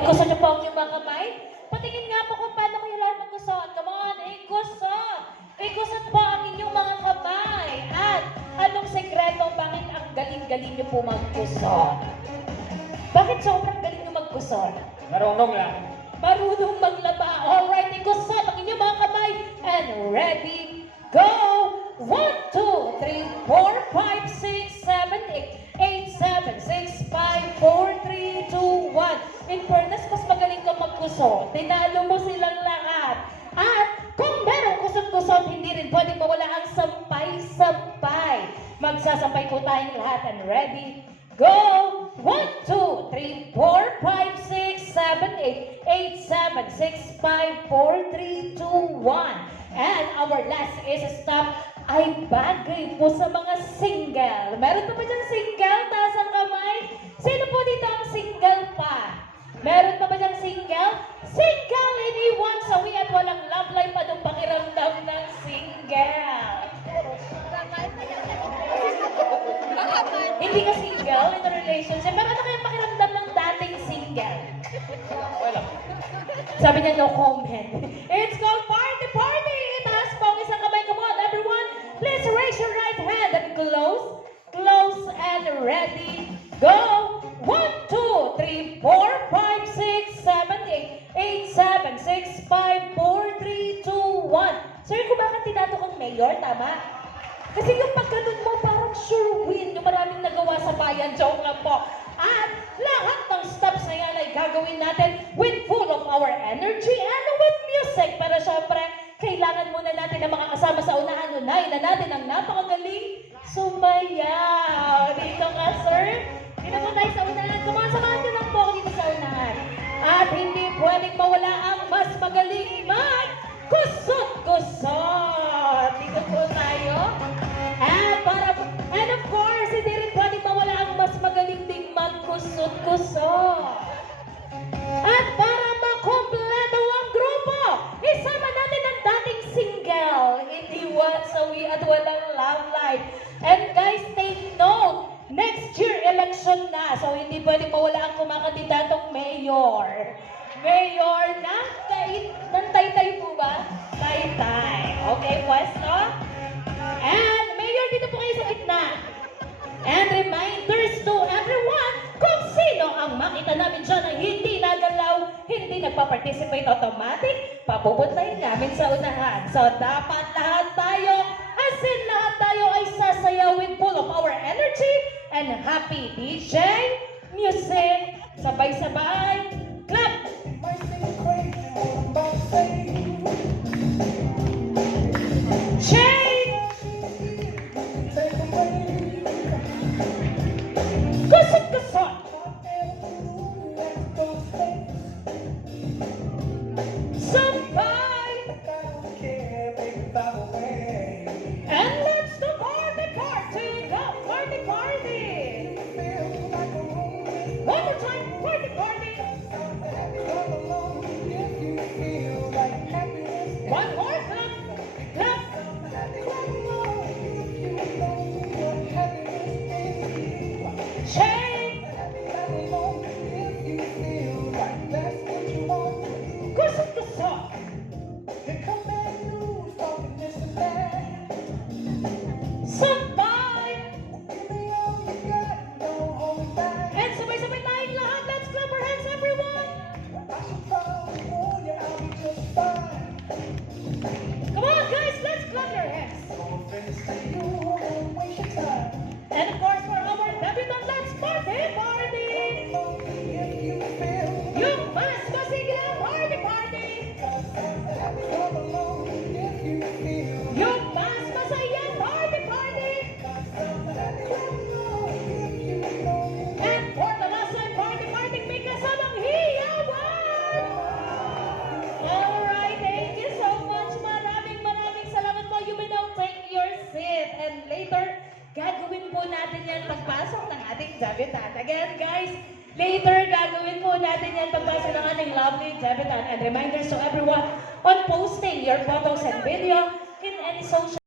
Gusto niyo po ang inyong mga kamay? Patingin nga po kung paano kayo lahat magkusot. Come on, ikusot! Ikusot po ang inyong mga kamay. At anong sekreto bakit ang galing-galing niyo po magkusot? Bakit sobrang galing niyo magkusot? Marunong lang. Marunong maglaba. Alright, ikusot ang inyong mga kamay. And ready, go! 1, 2, 3, 4, 5, 6, 7, 8, 8, 7, 6, 5, 4, 3, 2, 1. In fairness, mas magaling kang magkusot. Tinalo mo silang lahat. At kung merong kusot-kusot, hindi rin pwedeng mawala ang sampay-sampay. Magsasampay po tayong lahat. And ready, go! 1, 2, 3, 4, 5, 6, 7, 8, 8, 7, 6, 5, 4, 3, 2, 1. And our last is stop ay bagay po sa mga single. Meron pa ba dyan single? Taas ang kamay. Sino po dito ang single pa? Meron pa ba dyan single? Single, iniwan sawi at walang love life pa nung pakiramdam ng single. Hindi ka single in a relationship. Pero ano kaya pakiramdam ng dating single? Wala. Sabi niya, no comment. It's called party, party! Itaas po ang isang kamay. Come on, everyone. Please raise your right hand and close, close, and ready, go! 1, 2, 3, 4, 5, 6, 7, 8, 8, 7, 6, 5, 4, 3, 2, 1. Sir, kung bakit tinato kang mayor, tama? Kasi yung pagganun mo, parang sure win. Yung maraming nagawa sa bayan, joke lang po. At lahat ng steps na yan ay gagawin natin with full of our energy and with music. Pero syempre, kailangan muna natin ang mga kasama sa unahan. Unahin na natin ang napakagaling sumayaw. Dito ka, sir. Dito po tayo sa unahan. Samahan nyo lang po ako dito sa unahan. At hindi pwedeng mawala ang mas magaling kusot-kusot. Dito po tayo. And of course, hindi rin pwedeng mawala ang mas magaling ding magkusot-kusot. At para makompleto ang grupo, isama natin ang dating single, iniwan sawi at walang love life. And guys, take note, next year election na, so hindi pwedeng mawala ang kumakandidatong mayor. Mayor ng Taytay po ba? Taytay. Okay, pwesto? And mayor, dito po kayo sa gitna. And reminders to everyone kung sino ang makita namin dyan na hindi nagalaw, hindi nagpa-participate automatic, papupuntahin namin sa unahan. So dapat lahat tayo, as in lahat tayo ay sasayaw with full of our energy and happy DJ, music, sabay-sabay, clap! Shake! Kusot-kusot! Sampay! And let's do party, party! Go, party, party! One more time, party, party! One more clap, clap! Shake! Kusot-kusot! Sampay! And sabay-sabay tayong lahat. Let's clap our hands, everyone! Come on, guys, let's clap your hands. And of course, for our debutant, let's party, party! Yung mas masigla, party, party! Yung mas masaya, party, party! And for the last time, party, party, may kasamang hiyawan! Alright, thank you so much. Maraming salamat po. You may now take your seat. And later, gagawin po natin yan pagpasok ng ating debutant. Again, guys, later, gagawin po natin yan pagpasok ng ating lovely debutant. And reminders to everyone on posting your photos and video in any social